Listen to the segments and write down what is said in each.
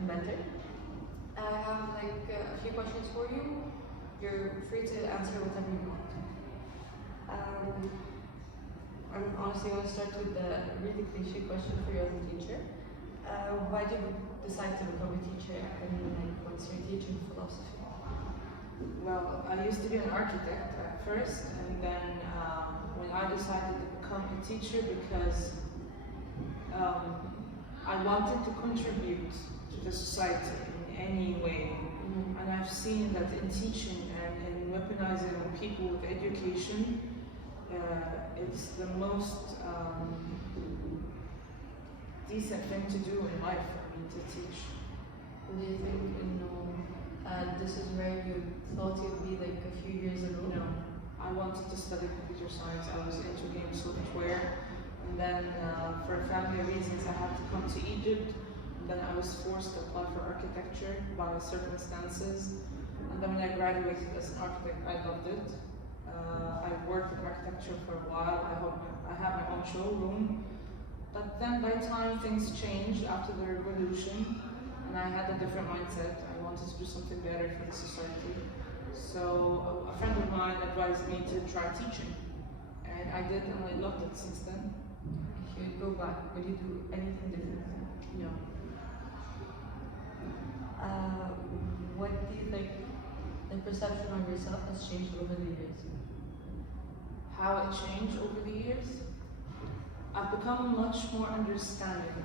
inventor. I have like a few questions for you. You're free to answer whatever you want. I'm honestly going to start with the really cliche question for you as a teacher. Why did you decide to become a teacher, and like, what's your teaching philosophy? Well, I used to be an architect at first, and then when I decided to become a teacher because I wanted to contribute to the society in any way. And I've seen that in teaching and in weaponizing people with education, it's the most decent thing to do in life for me to teach. Do you think, this is where you thought you'd be like a few years ago? No, I wanted to study computer science. I was into game software, and then for family reasons I had to come to Egypt, and then I was forced to apply for architecture by circumstances, and then when I graduated as an architect I loved it. I worked in architecture for a while. I had my own showroom, but then by time things changed after the revolution, and I had a different mindset. I wanted to do something better for the society. So a friend of mine advised me to try teaching, and I did, and I loved it since then. If you go back, would you do anything different? Yeah. What do you think the perception of yourself has changed over the years? How it changed over the years? I've become much more understanding.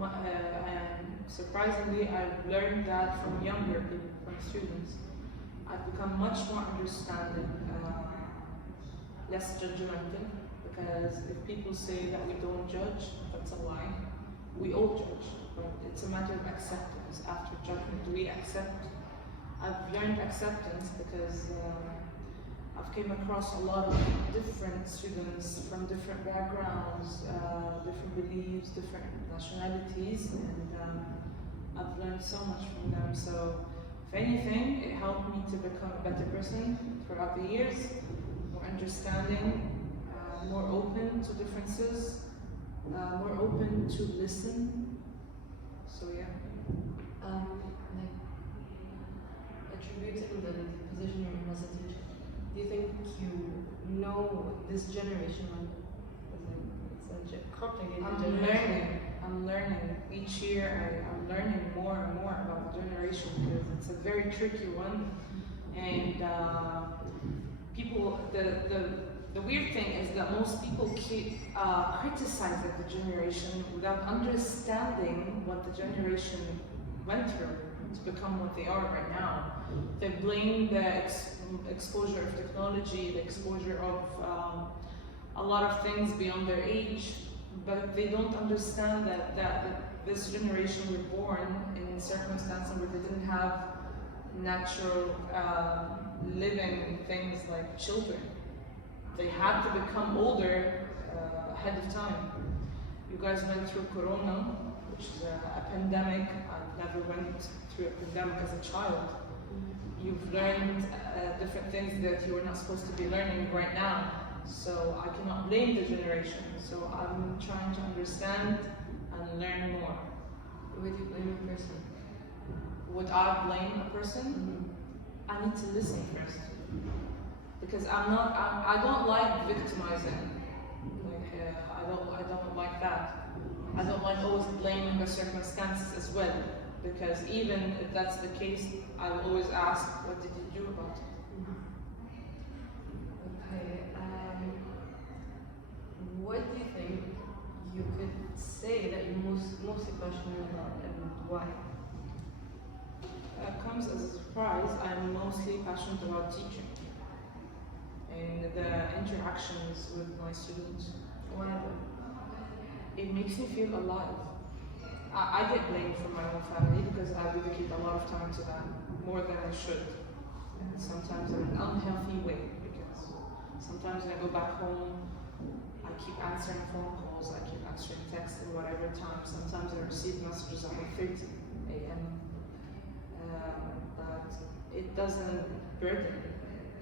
And surprisingly, I've learned that from younger people, from students. I've become much more understanding, less judgmental, because if people say that we don't judge, that's a lie. We all judge, but it's a matter of acceptance after judgment. Do we accept? I've learned acceptance because I've came across a lot of different students from different backgrounds, different beliefs, different nationalities, and I've learned so much from them. So if anything, it helped me to become a better person throughout the years, more understanding, more open to differences, more open to listen. So yeah. Like, attributing the position you're in as a teacher, do you think you know this generation? It's a complicated I'm learning each year. I'm learning more and more about the generation because it's a very tricky one, and people. The weird thing is that most people keep criticizing the generation without understanding what the generation went through to become what they are right now. They blame the exposure of technology, the exposure of a lot of things beyond their age, but they don't understand that this generation were born in circumstances where they didn't have natural living things like children. They had to become older ahead of time. You guys went through Corona, which is a pandemic. I never went through a pandemic as a child. You've learned different things that you were not supposed to be learning right now. So I cannot blame the generation. So I'm trying to understand and learn more. Would you blame a person? Would I blame a person? I need to listen first. Because I don't like victimizing. Like, I don't like that. I don't like always blaming the circumstances as well. Because even if that's the case, I will always ask, what did you do about it? Okay, what do you think you could say that you're mostly passionate about, and why? Comes as a surprise, I'm mostly passionate about teaching and the interactions with my students. Why? It makes me feel alive. I get blamed from my own family because I dedicate a lot of time to them, more than I should. And sometimes in an unhealthy way, because sometimes when I go back home, I keep answering phone calls, I keep answering texts at whatever time. Sometimes I receive messages at 8:30 a.m. But it doesn't burden me.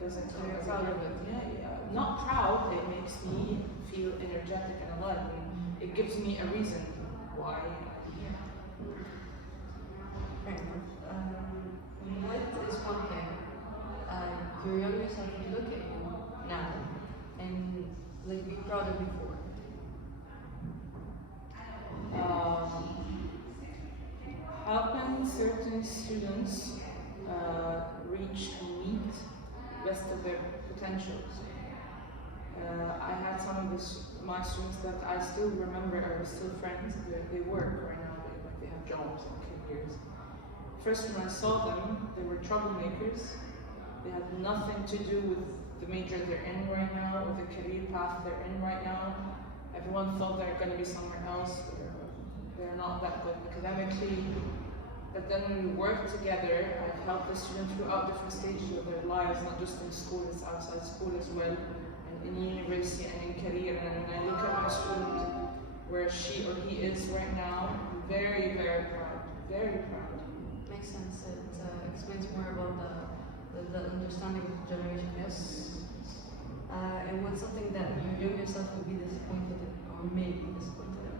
It doesn't So you're proud of it? Yeah. Not proud, it makes me feel energetic and alive. And it gives me a reason why. fair enough. What is one thing your younger self would look at you now and like be proud of you for? Helping certain students reach and meet the best of their potentials. I had some of my students that I still remember are still friends. They work right now, they have jobs and careers. First, when I saw them, they were troublemakers. They had nothing to do with the major they're in right now, or the career path they're in right now. Everyone thought they're going to be somewhere else. They're not that good academically. But then when we work together, I've helped the students throughout different stages of their lives, not just in school, it's outside school as well, and in university and in career. And when I look at my student, where she or he is right now, I'm very, very proud, very proud. Makes sense. It explains more about the understanding of the generation. Yes. And what's something that your younger self would be disappointed in, or may be disappointed in?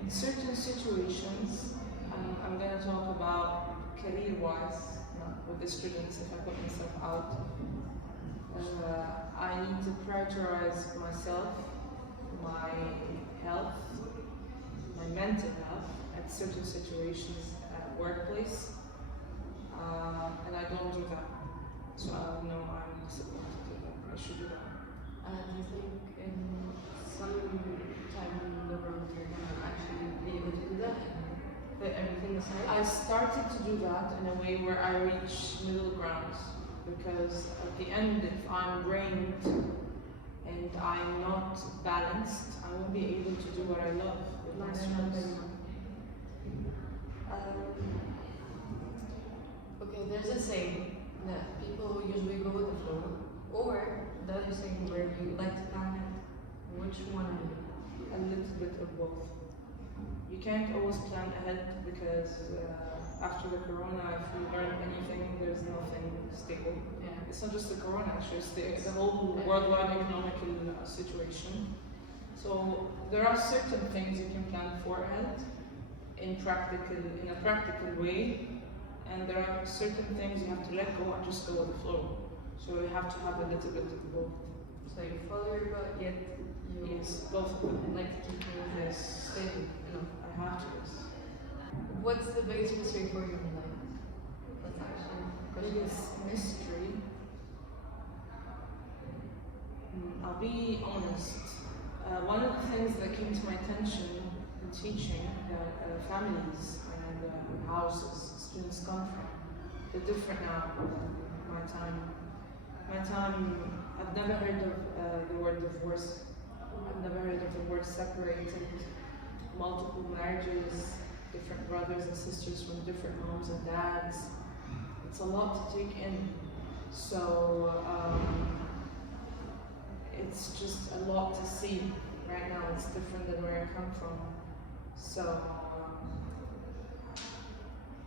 In certain situations, I'm going to talk about career-wise, not with the students if I put myself out. I need to prioritize myself, my health, my mental health at certain situations at workplace, and I don't do that. So I know I'm disappointed in that. I should do that. Do you think in some time in the road you're gonna actually be able to do that and put everything aside? I started to do that in a way where I reach middle ground, because at the end, if I'm drained and I'm not balanced, I won't be able to do what I love with my students. Okay, there's a saying that people usually go with the flow, or the other saying where you like to plan it. Which one are you? A little bit of both. You can't always plan ahead because after the corona, if you learn anything, there's nothing stable. Yeah. It's not just the corona, actually, it's the whole worldwide economical situation. So there are certain things you can plan for ahead in a practical way, and there are certain things you have to let go and just go with the flow. So you have to have a little bit of both. So you follow your gut, yet you Yes, both of them. like to keep your steady. I have to. Yes. What's the biggest mystery for you in life? That's actually a question. Biggest mystery. I'll be honest. One of the things that came to my attention in teaching that families and houses students come from, they're different now than my time. My time, I've never heard of the word divorce. I've never heard of the word separated, multiple marriages, different brothers and sisters from different moms and dads. It's a lot to take in. So it's just a lot to see. Right now it's different than where I come from. So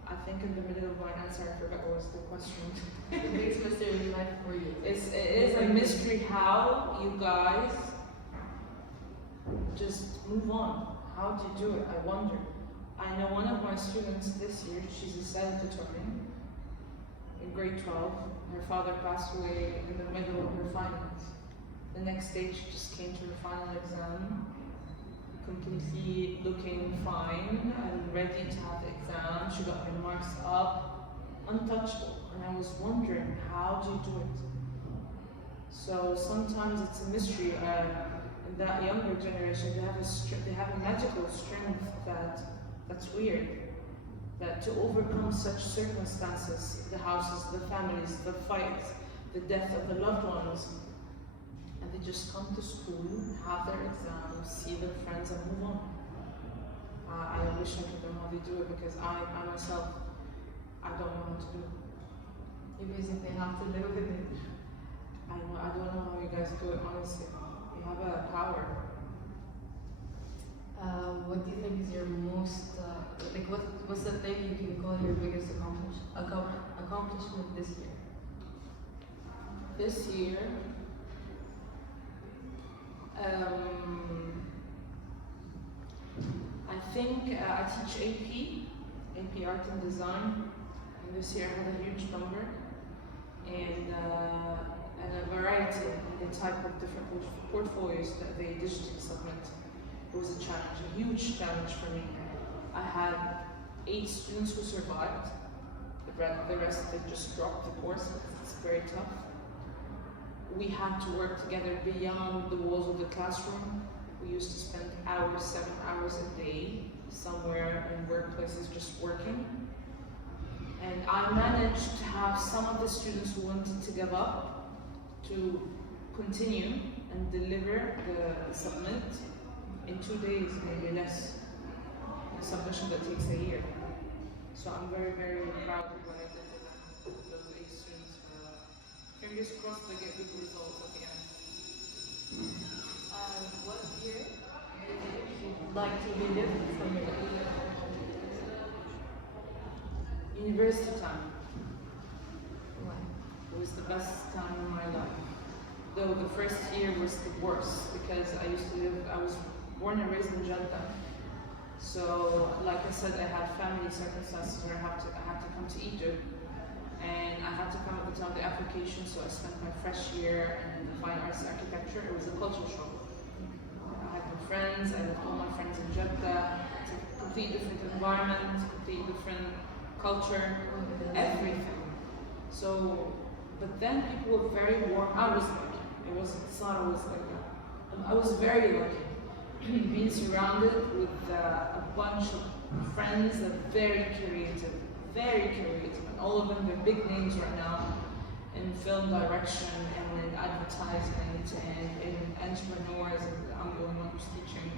I think in the middle of my answer I forgot what was the question. The biggest mystery in life for you? It is a mystery how you guys just move on. How do you do it? I wonder. I know one of my students this year, she's a valedictorian in grade 12. Her father passed away in the middle of her finals. The next day she just came to her final exam, completely looking fine and ready to have the exam. She got her marks up, untouchable. And I was wondering, how do you do it? So sometimes it's a mystery. In that younger generation, they have a magical strength that's weird. That to overcome such circumstances, the houses, the families, the fights, the death of the loved ones, and they just come to school, have their exams, see their friends, and move on. I wish I could know how they do it, because I myself, I don't know how to do it. You basically have to live with it. I don't know how you guys do it, honestly. You have a power. What do you think is your most, what's the thing you can call your biggest accomplishment this year? This year, I think I teach AP Art and Design, and this year I had a huge number, and a variety in the type of different portfolios that they digitally submit. It was a challenge, a huge challenge for me. I had 8 students who survived. The rest, they just dropped the course. It's very tough. We had to work together beyond the walls of the classroom. We used to spend hours, 7 hours a day, somewhere in workplaces just working. And I managed to have some of the students who wanted to give up to continue and deliver the submit in 2 days, maybe less. A submission that takes a year. So I'm very, very proud of what I did with those 8 students. Fingers crossed they get good results at the end. What year would you like to relive from your life? University time. Why? It was the best time in my life. Though the first year was the worst because I was born and raised in Jeddah. So, like I said, I had family circumstances where I had to come to Egypt, and I had to come at the time of the application. So I spent my fresh year in the fine arts and architecture. It was a culture shock. I had no friends. I left all my friends in Jeddah. It's a completely different environment, completely different culture, everything. So, but then people were very warm. I was lucky. It's not always like that. I was very lucky. Being surrounded with a bunch of friends that are very creative, and all of them, they're big names right now in film direction and in advertisement and in entrepreneurs, and I'm the only one who's teaching.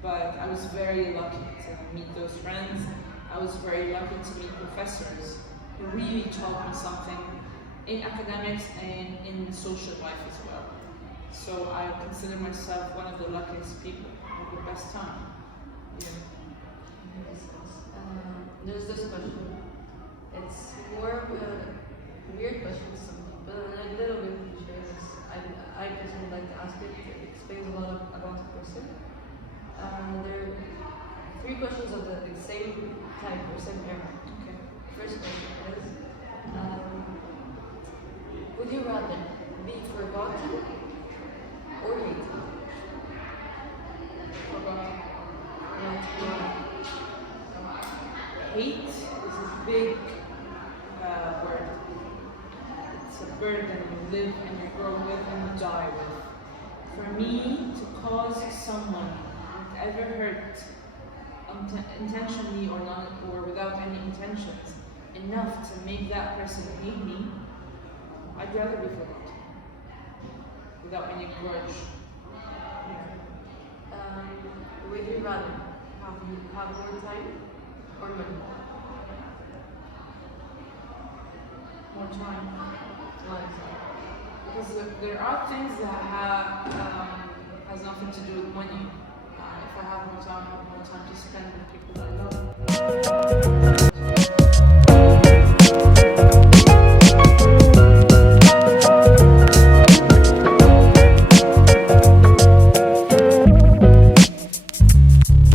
But I was very lucky to meet those friends. I was very lucky to meet professors who really taught me something in academics and in social life as well. So I consider myself one of the luckiest people, had the best time. Yeah. There's this question. It's more of a weird question to some people, and a little bit cliche. I personally like to ask it. It explains a lot about the person. There are 3 questions of the same type or same era. Okay. First question is, would you rather be forgotten or hated? Forgotten. Hate Hate is a big word. It's a burden you live and you grow with and you die with. For me, to cause someone whatever hurt, intentionally or not, or without any intentions, enough to make that person hate me, I'd rather be forgotten. Without any grudge. would you rather have more time or money? More time. Why? Because there are things that has nothing to do with money. If I have more time to spend with people that